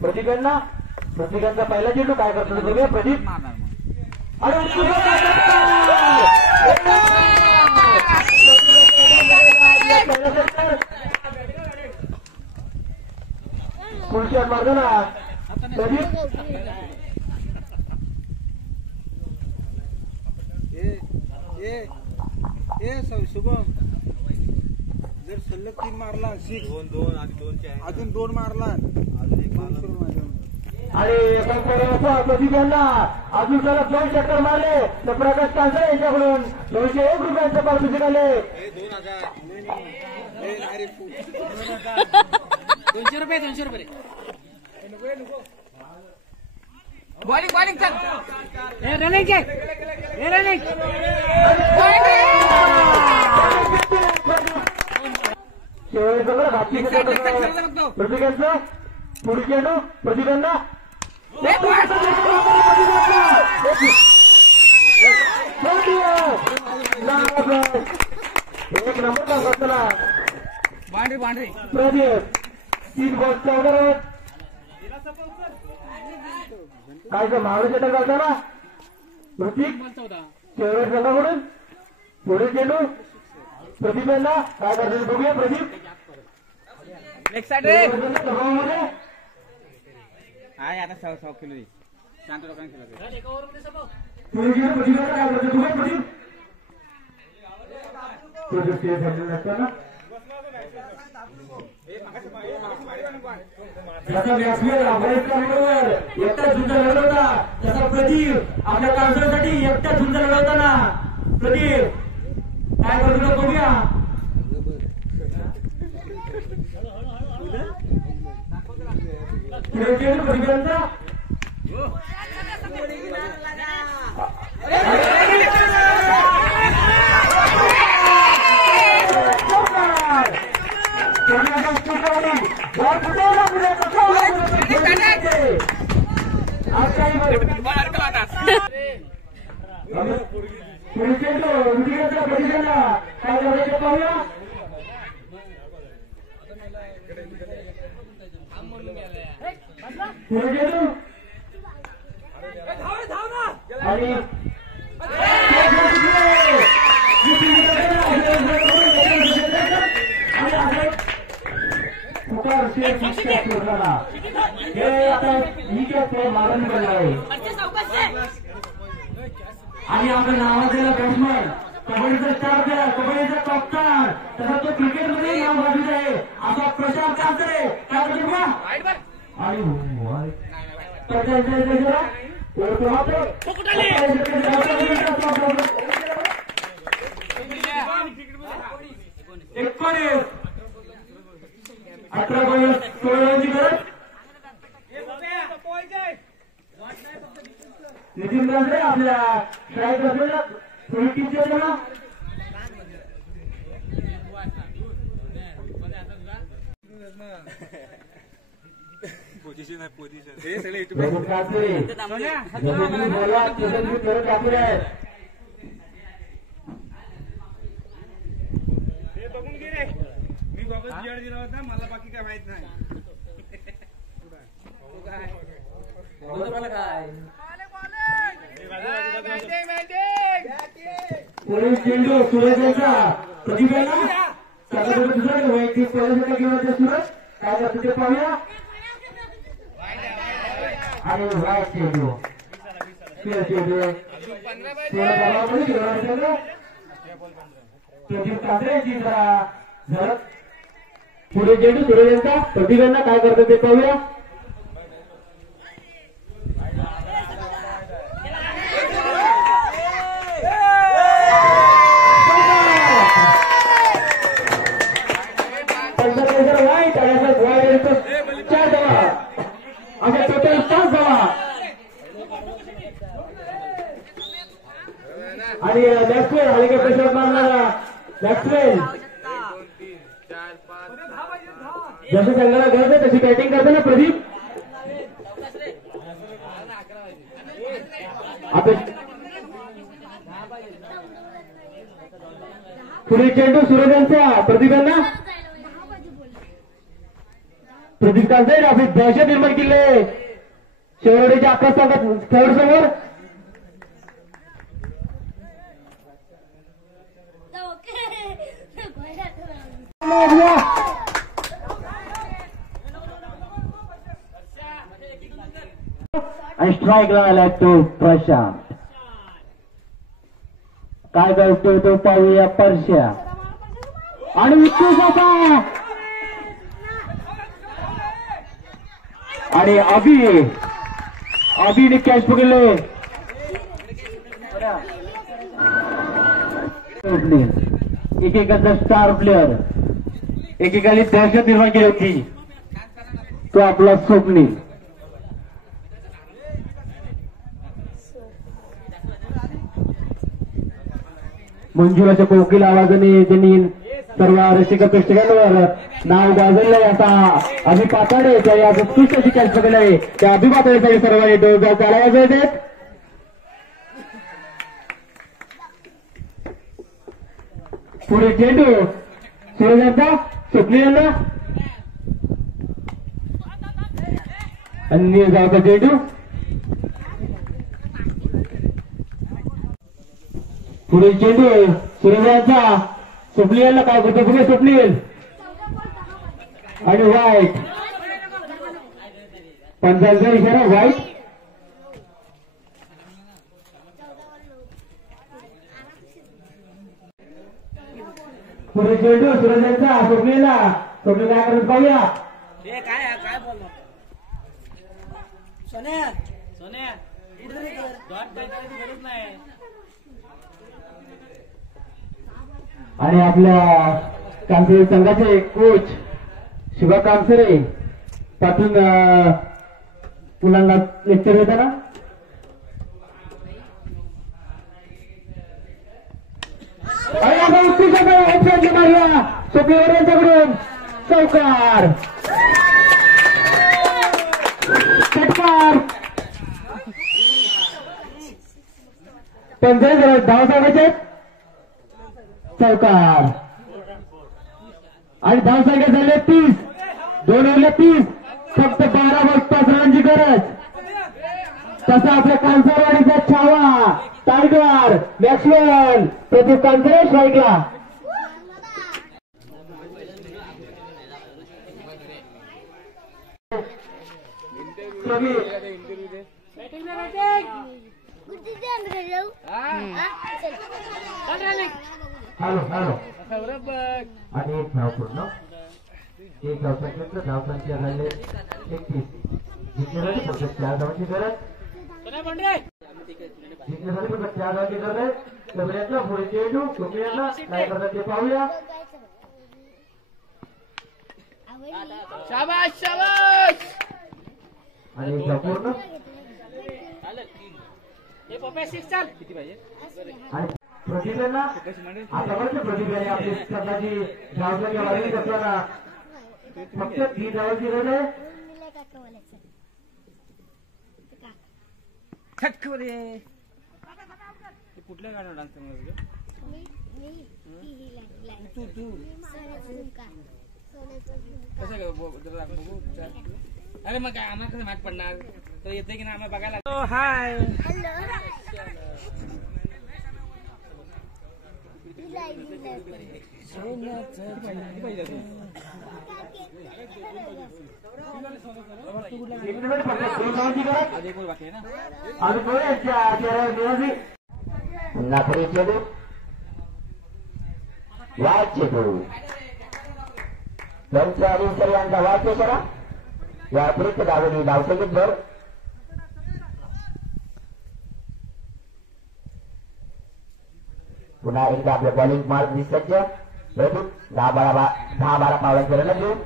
प्रदीपांना प्रदीपांचा पहिला चेंडू काय करतो बघूया. प्रदीप फुल शॉट मारतो ना प्रदीप. शुभम जर सलग 3 मारला 2 अजून 2 मारला अजून 1 मारला आणि प्रदीपांना अजून त्याला 2 चक्कर मारले तर प्रकाश कांसळे यांच्याकडून 201 रुपयांचं पारितोषिक आले. 200 रुपये बॉलिंग चल रनिंग प्रदीपांचं पुढे चेंडू प्रदीपांना एक नंबर का बसला बाउंड्री प्रदीप 3 बॉल ऑर्डर काय का महाराज षटक घालताना ऋतिक शेवट संघाकडून पुढे चेंडू प्रदीपांना काय करतो बघूया. प्रदीप नेक्स्ट साइड रे दबावामध्ये हाय आता 100 किलो शांत लोकांनी खेळत एक ओव्हर मध्ये सब पुढे चेंडू प्रदीपांना काय करतो बघूया. प्रदीप ते झालेलं असताना जसा बॅट्समॅन अफगाणिस्तानबरोबर एकटा झुंज लढवता तसा प्रदीप आपल्या कांसळ्यासाठी एकटा झुंज लढवताना प्रदीप काय करतो बघूया. प्रदीपांचा आणि आपल्या नावाजलेला बॅट्समॅन कबड्डीचा स्टार प्लेअर कबड्डीचा टॉपस्टार तसा तो क्रिकेटमध्ये नाव गाजवत आहे असा प्रशांत कांसळे काय करतो बघा. आणि अठरा बॉल 16 रनची गरज. नितीन कांसळे आपल्या स्ट्राईक असलेला थोडी टीम देतो ना. पोझिशन आहे पोझिशन बघून घे रे. मी बाबा जड दिला होता मला बाकी काय माहित नाही. चेंडू सुरेशचा प्रदीपांना दुसरा वैयक्तिक पहिला घेऊन सुरेश काय करतो ते पाहूया. आणि वाईट चेंडू प्रदीप कांसळेची जरा झलक. पुढे चेंडू सुरेशचा प्रदीपांना काय करतो ते पाहूया. वाईट वाईट 4 धावा अशा टोटल 5 धावा. आणि बॅट्समॅन हलके प्रेशर मारणारा बॅट्समॅन जसं संघाला गरज आहे तशी बॅटिंग करताना प्रदीप पुढे चेंडू सूर्यकांतचा प्रदीपांना प्रदीप कांजळे आपली दहशत निर्माण केली आहे शेवटेच्या आकाश खेळ समोर. आणि स्ट्राईकला आलाय तो प्रशांत. काय करतोय तो पाहूया परश्या. आणि विशेष असा आणि अभिने कॅच पकडले. एकेकाचा स्टार प्लेअर एकेकाने दहशत निर्माण केली होती तो आपला स्वप्नील. मंजुराच्या कोकिल आवाजाने त्यांनी सर्व रसिक प्रेक्षकांवर नाव गाजवलंय. असा अभि पाताडे त्या या उत्कृष्ट अशी कॅच पकडले त्या अभि पाताडेसाठी सर्वांनी डोळा चाला वाजवत. पुढे चेंडू सूरजांचा स्वप्नीलला अन्य गावचा चेंडू. पुढे चेंडू सूरजांचा स्वप्नीलला काय करतो पुढे स्वप्नील आणि वाईट. पंचांचा इशारा वाईट. पुढे चेंडू सूरजांचा स्वप्नीलला. स्वप्नील काय करत पाहूया. काय बोललो सोन्या सोन्या गरज नाही. आणि आपल्या कांसरे संघाचे कोच शिवा कांसरे पाठून मुलांना लेक्चर देताना. आणि आता उत्कृष्ट मारला स्वप्नील यांच्याकडून चौकार षटकार. 45 धावा सांगायचे चौकार. आणि धावसंख्या झाले 30. 2 ओव्हरला 30. फक्त 12 रनांची गरज. तसा आपल्या कांसरवाडीचा छावा टायगर बॅट्समॅन प्रदीप कांजळे स्ट्राईकला. हॅलो आणि एक धाव पूर्ण. एक धावसंख्येत धावसंख्या झाले 31. जिंकण्यासाठी फक्त 4 धावांची गरज. जिंकण्यासाठी फक्त 4 धावांची गरज आहे. तर पुढे चेंडू स्वप्नीलला काय करतात ते पाहूया. शाबाश शाबाश. आणि एक धाव पूर्ण. किती पाहिजे. आणि प्रतिभेला आतापर्यंत प्रतिभेने आपली स्वतःची धावसंख्या वाढवली असताना फक्त 3 धावांची गरज आहे. कुठल्या गाण्यावर डान्स अरे मग काय आम्हाला कसं माहित पडणार. तर येते की नाही आम्हाला बघायला. हाय नागरी चेडू वाद चेडू त्यांच्या सर यांचा वाद करा. या अतिरिक्त धावली धावसंख्येत भर. पुन्हा एकदा आपल्या बॉलिंग मार्क दिसत 10-12 पावलांची रन घेऊन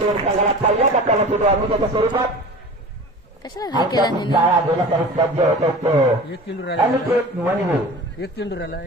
संघाला पहिल्या टप्प्याला सुरू आम्ही त्याच्या स्वरूपात घेण्यासाठी सज्ज होतो. एक चेंडू राहिला.